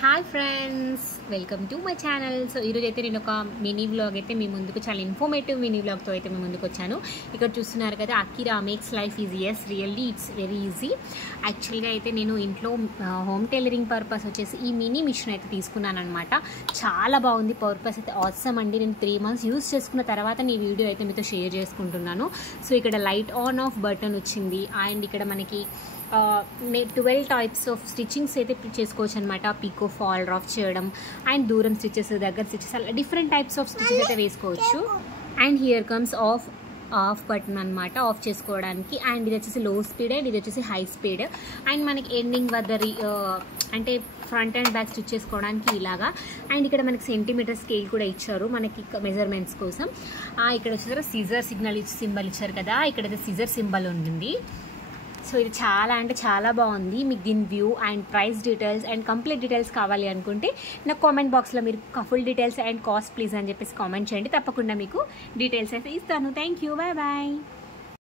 Hi friends, welcome to my channel. So ఈరోజు అయితే నేను ఒక మినీ వ్లాగ్ అయితే మీ ముందుకు, చాలా ఇన్ఫర్మేటివ్ మినీ వ్లాగ్తో అయితే మీ ముందుకు వచ్చాను. ఇక్కడ చూస్తున్నారు కదా, Akira makes life easy. Yes, really it's very easy. యాక్చువల్గా అయితే నేను ఇంట్లో హోమ్ టైలరింగ్ పర్పస్ వచ్చేసి ఈ మినీ మిషన్ అయితే తీసుకున్నాను అనమాట. చాలా బాగుంది, పర్పస్ అయితే ఆసమ్ అండి. నేను 3 months యూస్ చేసుకున్న తర్వాత ఈ వీడియో అయితే మీతో షేర్ చేసుకుంటున్నాను. సో ఇక్కడ లైట్ ఆన్ ఆఫ్ బటన్ వచ్చింది అండ్ ఇక్కడ మనకి 12 టైప్స్ ఆఫ్ స్టిచ్చింగ్స్ అయితే చేసుకోవచ్చు అనమాట. పీకో, ఫాల్, రఫ్ చేయడం అండ్ దూరం స్టిచెస్, దగ్గర స్టిచెస్, అలా డిఫరెంట్ టైప్స్ ఆఫ్ స్టిచెస్ అయితే వేసుకోవచ్చు. And here comes of button అనమాట, ఆఫ్ చేసుకోవడానికి. అండ్ ఇది వచ్చేసి లో స్పీడ్ అండ్ ఇది వచ్చేసి హై స్పీడ్. అండ్ మనకి ఎండింగ్ వద్ద అంటే ఫ్రంట్ అండ్ బ్యాక్ స్టిచ్ చేసుకోవడానికి ఇలాగా. అండ్ ఇక్కడ మనకి సెంటీమీటర్ స్కేల్ కూడా ఇచ్చారు మనకి మెజర్మెంట్స్ కోసం. ఇక్కడ వచ్చేసరికి సిజర్ సింబల్ ఇచ్చారు కదా, ఇక్కడైతే సిజర్ సింబల్ ఉంటుంది. సో ఇది చాలా అంటే చాలా బాగుంది. మీకు దీని view and price details and complete details కావాలి అనుకుంటే నాకు కామెంట్ బాక్స్లో మీరు full details and cost please అని చెప్పేసి కామెంట్ చేయండి. తప్పకుండా మీకు డీటెయిల్స్ అయితే ఇస్తాను. Thank you, bye bye.